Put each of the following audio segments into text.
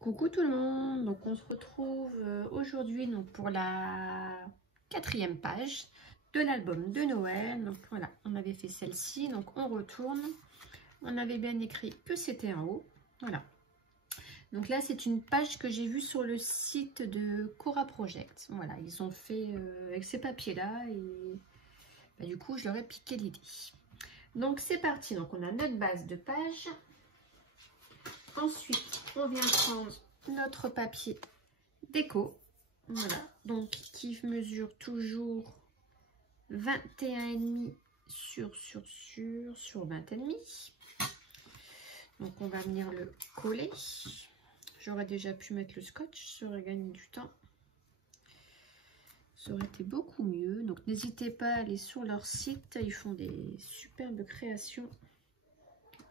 Coucou tout le monde, donc on se retrouve aujourd'hui pour la 4e page de l'album de Noël. Donc voilà, on avait fait celle-ci, donc on retourne. On avait bien écrit que c'était en haut, voilà. Donc là c'est une page que j'ai vue sur le site de Cora Project. Voilà, ils ont fait avec ces papiers là et bah, du coup je leur ai piqué l'idée. Donc c'est parti, donc on a notre base de page. Ensuite, on vient prendre notre papier déco, voilà, donc qui mesure toujours 21,5 sur 20,5. Donc on va venir le coller. J'aurais déjà pu mettre le scotch, j'aurais gagné du temps. Ça aurait été beaucoup mieux. Donc n'hésitez pas à aller sur leur site, ils font des superbes créations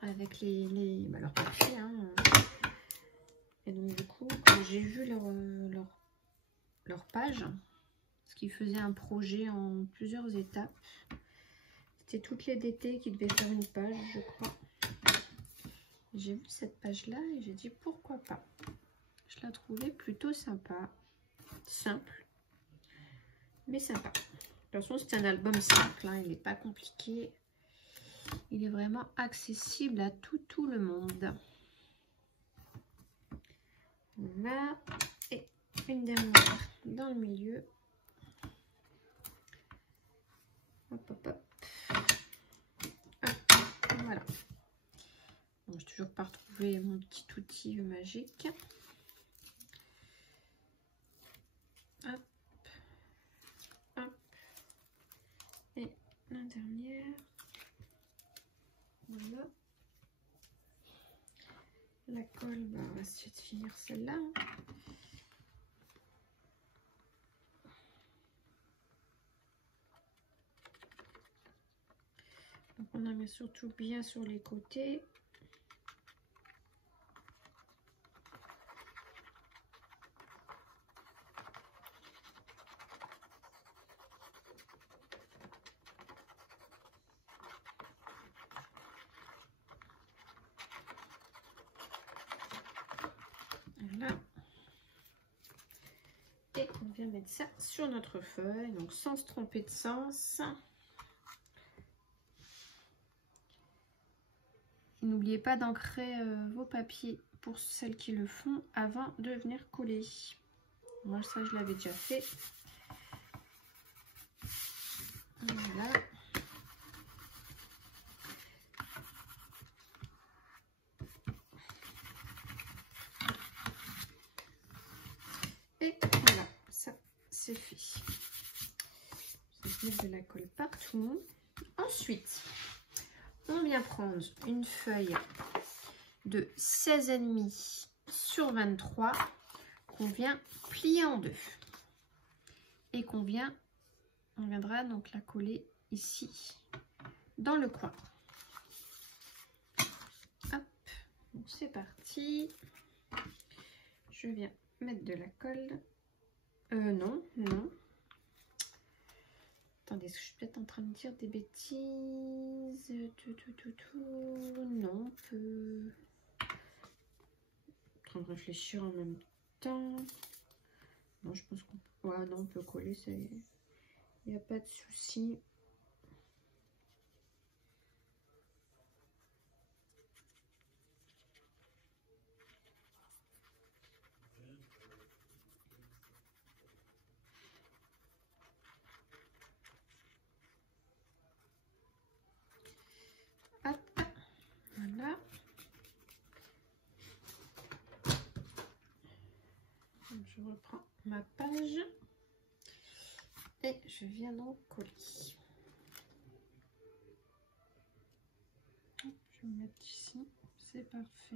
avec leur papier. Hein. Et donc du coup, quand j'ai vu leur page, parce qu'ils faisaient un projet en plusieurs étapes, c'était toutes les DT qui devaient faire une page, je crois. J'ai vu cette page-là et j'ai dit pourquoi pas. Je la trouvais plutôt sympa, simple, mais sympa. De toute façon, c'est un album simple, hein, il n'est pas compliqué. Il est vraiment accessible à tout le monde. Là, et une dernière dans le milieu. Hop, hop, hop. Hop, voilà. Bon, je n'ai toujours pas retrouvé mon petit outil magique. Hop, hop. Et la dernière. Voilà. La colle, bah, on va essayer de finir celle-là. Donc on en met surtout bien sur les côtés. Voilà. Et on vient mettre ça sur notre feuille, donc sans se tromper de sens. N'oubliez pas d'ancrer vos papiers pour celles qui le font avant de venir coller. Moi ça je l'avais déjà fait. Voilà. Et voilà, ça c'est fait. Je vais mettre de la colle partout. Ensuite, on vient prendre une feuille de 16,5 sur 23 qu'on vient plier en deux et on viendra donc la coller ici dans le coin. Hop, donc c'est parti. Je viens mettre de la colle. Non. Attendez, est-ce que je suis peut-être en train de dire des bêtises? Non, on peut... En train de réfléchir en même temps. Non, je pense qu'on peut... Ouais, non, on peut coller, il n'y a pas de souci. Hop, voilà. Je reprends ma page et je viens donc coller. Hop, je vais me mettre ici, c'est parfait.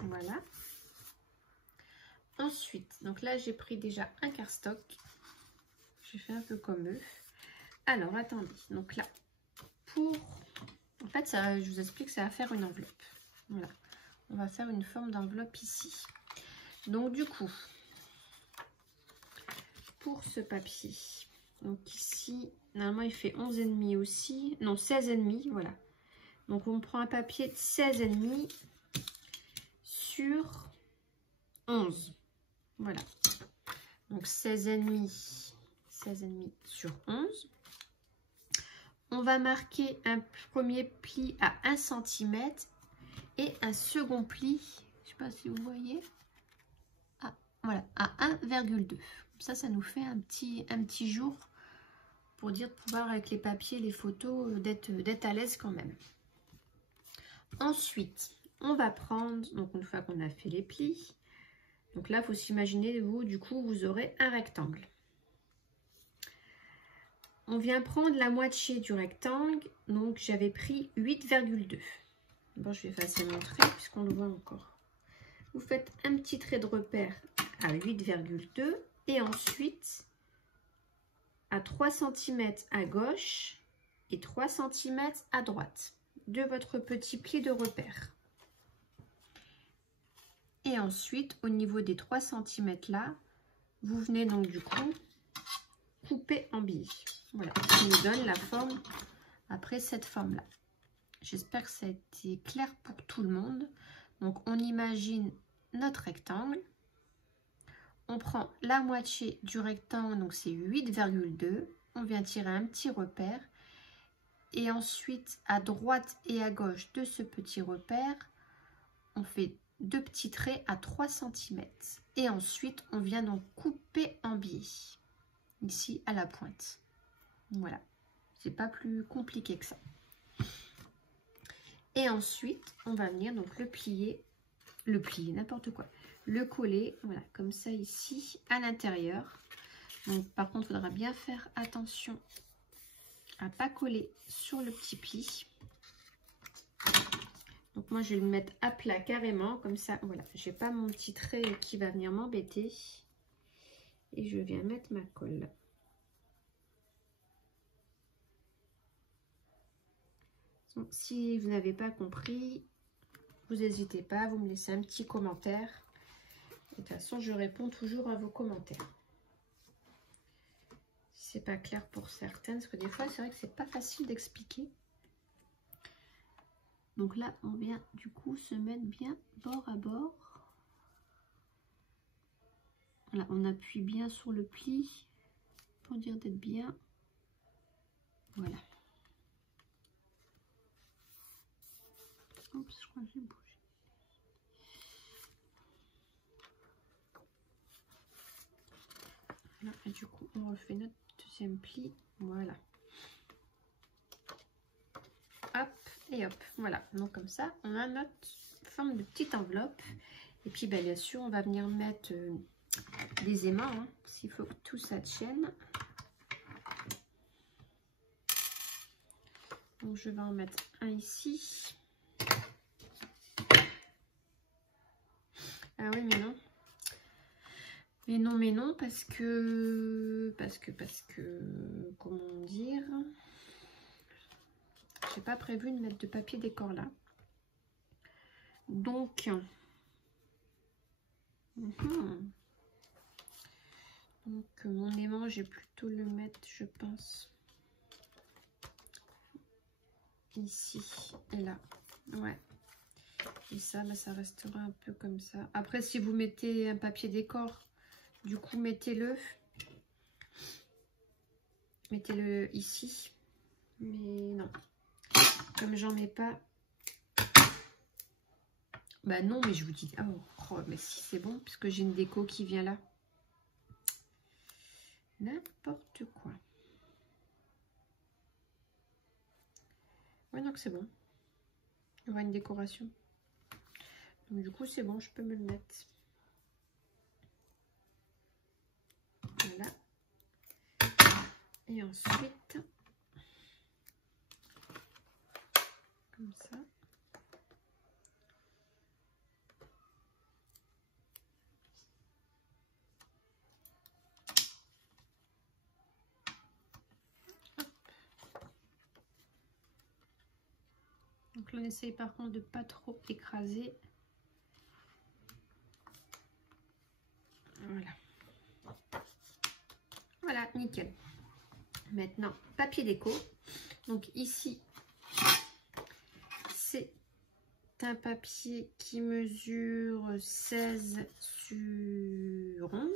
Voilà. Ensuite, donc là j'ai pris déjà un cardstock. J'ai fait un peu comme eux. Alors attendez, donc là, en fait ça, je vous explique, ça va faire une enveloppe. Voilà, on va faire une forme d'enveloppe ici. Donc du coup, pour ce papier. Donc ici, normalement il fait 11,5 aussi. Non, 16,5, voilà. Donc on prend un papier de 16,5 sur 11. Voilà. Donc 16,5 sur 11. On va marquer un premier pli à 1 cm et un second pli, je ne sais pas si vous voyez, voilà, à 1,2. Ça nous fait un petit jour pour dire de pouvoir avec les papiers, les photos, d'être à l'aise quand même. Ensuite, on va prendre, donc une fois qu'on a fait les plis, donc là, il faut s'imaginer, vous, du coup, vous aurez un rectangle. On vient prendre la moitié du rectangle, donc j'avais pris 8,2. Bon, je vais facile montrer puisqu'on le voit encore. Vous faites un petit trait de repère à 8,2 et ensuite à 3 cm à gauche et 3 cm à droite de votre petit pli de repère. Et ensuite, au niveau des 3 cm là, vous venez donc du coup couper en billes. Voilà, qui nous donne la forme après cette forme là. J'espère que ça a été clair pour tout le monde. Donc on imagine notre rectangle. On prend la moitié du rectangle, donc c'est 8,2. On vient tirer un petit repère. Et ensuite, à droite et à gauche de ce petit repère, on fait 2 petits traits à 3 cm. Et ensuite, on vient donc couper en biais. Ici, à la pointe. Voilà. C'est pas plus compliqué que ça. Et ensuite, on va venir donc le plier, n'importe quoi. Le coller, voilà, comme ça ici, à l'intérieur. Donc, par contre, il faudra bien faire attention à pas coller sur le petit pli. Donc, moi, je vais le mettre à plat carrément, comme ça, voilà. J'ai pas mon petit trait qui va venir m'embêter. Et je viens mettre ma colle. Donc, si vous n'avez pas compris, vous n'hésitez pas, vous me laissez un petit commentaire. De toute façon, je réponds toujours à vos commentaires. Si c'est pas clair pour certaines, parce que des fois, c'est vrai que c'est pas facile d'expliquer. Donc là, on vient du coup se mettre bien bord à bord. Voilà, on appuie bien sur le pli pour dire d'être bien. Voilà. Oups, je crois que j'ai bougé. Voilà, et du coup, on refait notre deuxième pli. Voilà. Hop et hop. Voilà. Donc comme ça, on a notre forme de petite enveloppe. Et puis, ben, bien sûr, on va venir mettre des aimants, hein, s'il faut que tout ça tienne. Donc, je vais en mettre un ici. Ah oui, mais non. Mais non, parce que, comment dire, j'ai pas prévu de mettre de papier décor là. Donc, mon aimant, je vais plutôt le mettre, je pense, ici et là. Ouais. Et ça, bah, ça restera un peu comme ça. Après, si vous mettez un papier décor, du coup, mettez-le ici. Mais non. Comme j'en mets pas. Bah non, mais je vous dis. Oh, mais si c'est bon, puisque j'ai une déco qui vient là. N'importe quoi. Ouais, donc c'est bon. Il y aura une décoration. Donc du coup, c'est bon, je peux me le mettre. Voilà. Et ensuite, comme ça. Donc là, on essaye par contre de pas trop écraser. Voilà. nickel. Maintenant, papier déco. Donc ici, c'est un papier qui mesure 16 sur 11.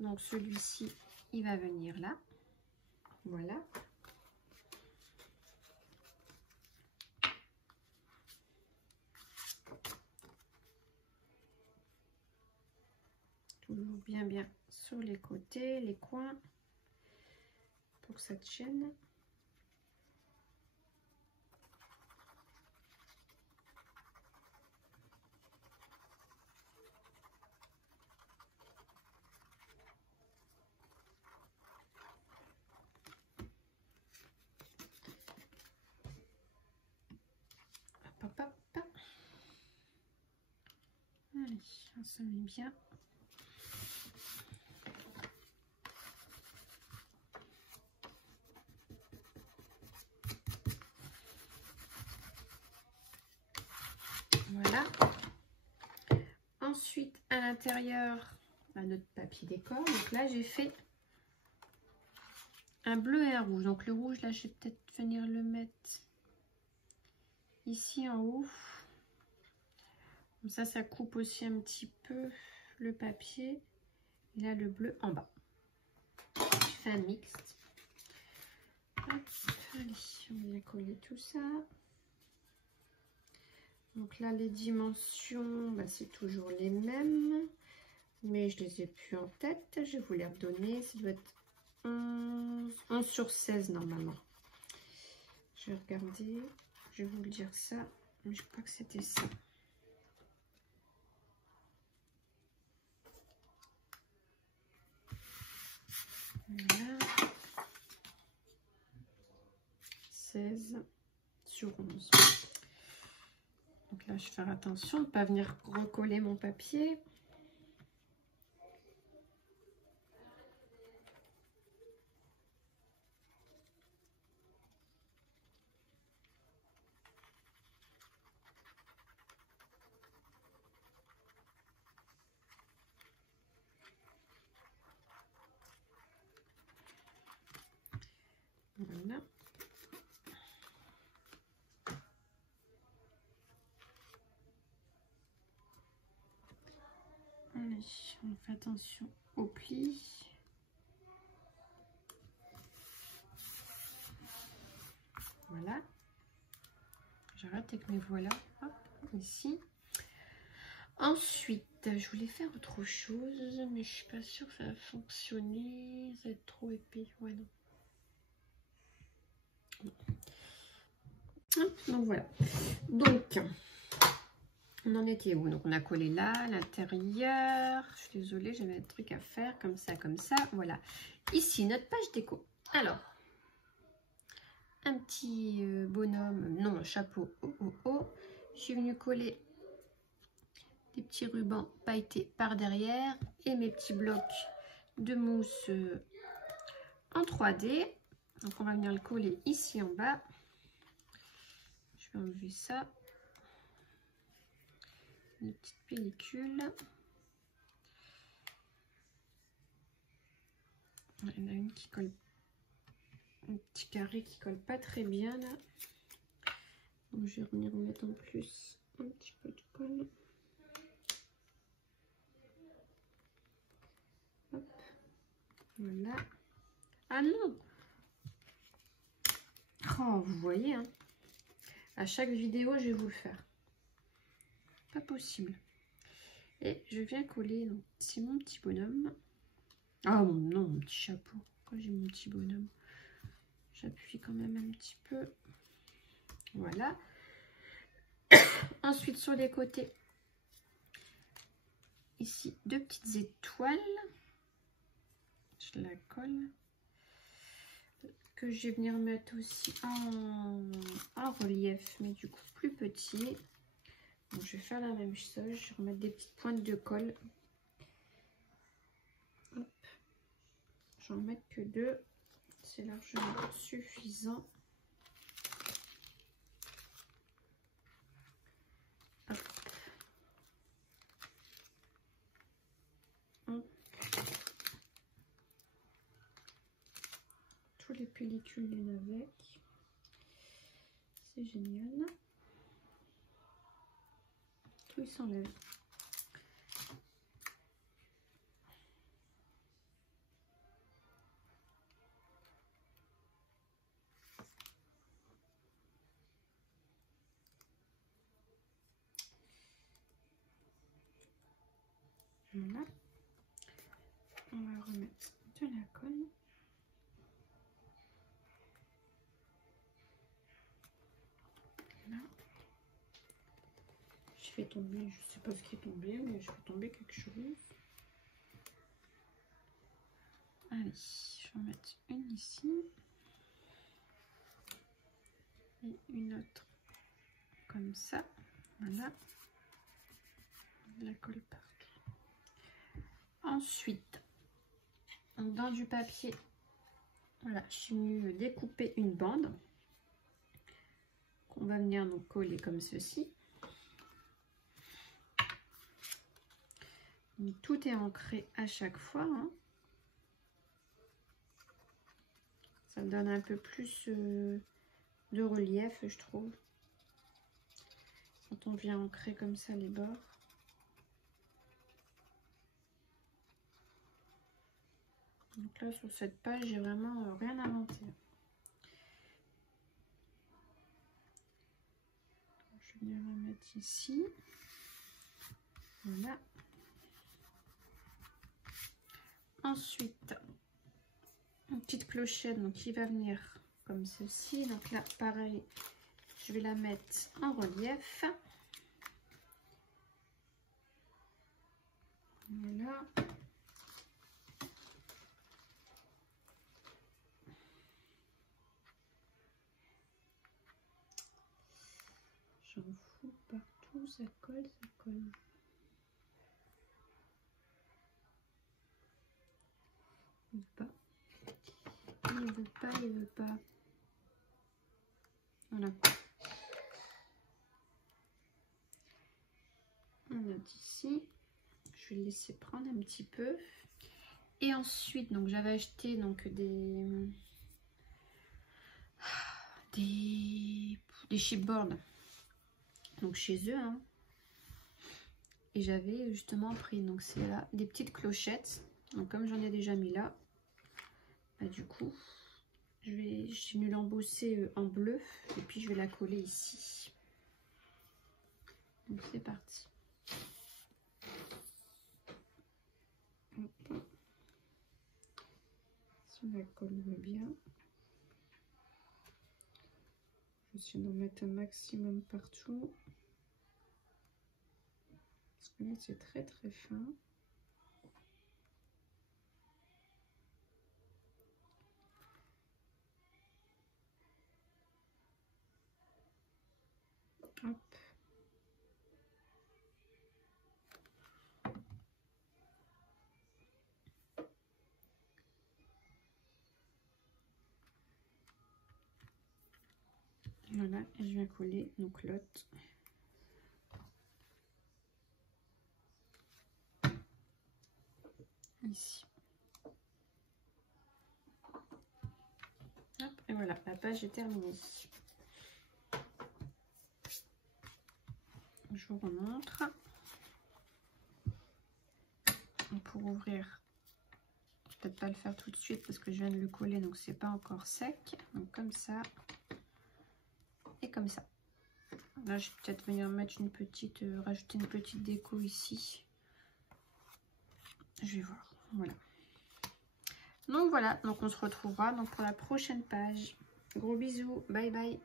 Donc celui-ci, il va venir là. Voilà. Toujours bien sur les côtés, les coins, pour que ça tienne. Hop, hop, hop. Allez, on se met bien. Voilà. Ensuite, à l'intérieur, notre papier décor. Donc là, j'ai fait un bleu et un rouge. Donc le rouge, là, je vais peut-être venir le mettre ici en haut. Comme ça coupe aussi un petit peu le papier. Et là, le bleu en bas. Je fais un mixte. Hop, allez, on va coller tout ça. Donc là, les dimensions, bah, c'est toujours les mêmes. Mais je les ai plus en tête. Je vais vous les redonner. Ça doit être 11 sur 16 normalement. Je vais regarder. Je vais vous le dire ça. Mais je crois que c'était ça. Voilà. 16 sur 11. Donc là, je vais faire attention de ne pas venir recoller mon papier. Voilà. Allez, on fait attention au pli. Voilà. J'arrête avec mes voilà. Hop, ici. Ensuite, je voulais faire autre chose, mais je suis pas sûre que ça va fonctionner. Ça va être trop épais. Ouais, non. Hop, donc voilà. Donc, on en était où? Donc, on a collé là, à l'intérieur. Je suis désolée, j'avais un truc à faire comme ça, comme ça. Voilà. Ici, notre page déco. Alors, un petit bonhomme, non, un chapeau. Je suis venue coller des petits rubans pailletés par derrière et mes petits blocs de mousse en 3D. Donc, on va venir le coller ici en bas. Je vais enlever ça. Une petite pellicule. Il y en a une qui colle, un petit carré qui colle pas très bien là. Donc je vais venir mettre en plus un petit peu de colle. Hop. Voilà. Ah non! Oh, vous voyez, hein, à chaque vidéo, je vais vous le faire. Pas possible. Et je viens coller, c'est mon petit bonhomme. Ah non, mon petit chapeau. Quand j'ai mon petit bonhomme, j'appuie quand même un petit peu. Voilà. Ensuite, sur les côtés, ici, deux petites étoiles. Je la colle. Que je vais venir mettre aussi en relief, mais du coup plus petit. Donc, je vais faire la même chose. Je vais remettre des petites pointes de colle. J'en mets que 2. C'est largement suffisant. Hop. Hop. les pellicules viennent avec. C'est génial. Tout il s'enlève. Voilà. On va remettre de la colle. Là. Je fais tomber, je sais pas ce qui est tombé, mais je fais tomber quelque chose. Allez, je vais en mettre une ici. Et une autre comme ça. Voilà. La colle partout. Ensuite, dans du papier, voilà, je suis venue découper une bande qu'on va venir donc coller comme ceci. Donc, tout est ancré à chaque fois. Hein. Ça donne un peu plus de relief, je trouve. Quand on vient ancrer comme ça les bords. Donc là, sur cette page, j'ai vraiment rien inventé. Je vais venir la mettre ici. Voilà. Ensuite, une petite clochette donc, qui va venir comme ceci. Donc là, pareil, je vais la mettre en relief. Voilà. J'en fous partout, ça colle, ça colle. Il veut pas. Il veut pas, il veut pas. Voilà. On note ici. Je vais le laisser prendre un petit peu. Et ensuite, donc j'avais acheté donc des chipboards donc chez eux. Hein. Et j'avais justement pris, donc c'est là, des petites clochettes. Donc comme j'en ai déjà mis là, bah, du coup, je suis venue l'embosser en bleu. Et puis je vais la coller ici. Donc c'est parti. Hop. Si la colle veut bien. Je vais essayer d'en mettre un maximum partout. Parce que là c'est très très fin. Hop. Voilà, et je viens coller donc l'autre. Ici. Hop, et voilà, la page est terminée. Je vous remontre. Pour ouvrir, peut-être pas le faire tout de suite parce que je viens de le coller, donc c'est pas encore sec. Donc comme ça et comme ça. Là, je vais peut-être venir mettre une petite, rajouter une petite déco ici. Je vais voir. Voilà. Donc voilà, donc on se retrouvera donc pour la prochaine page. Gros bisous, bye bye.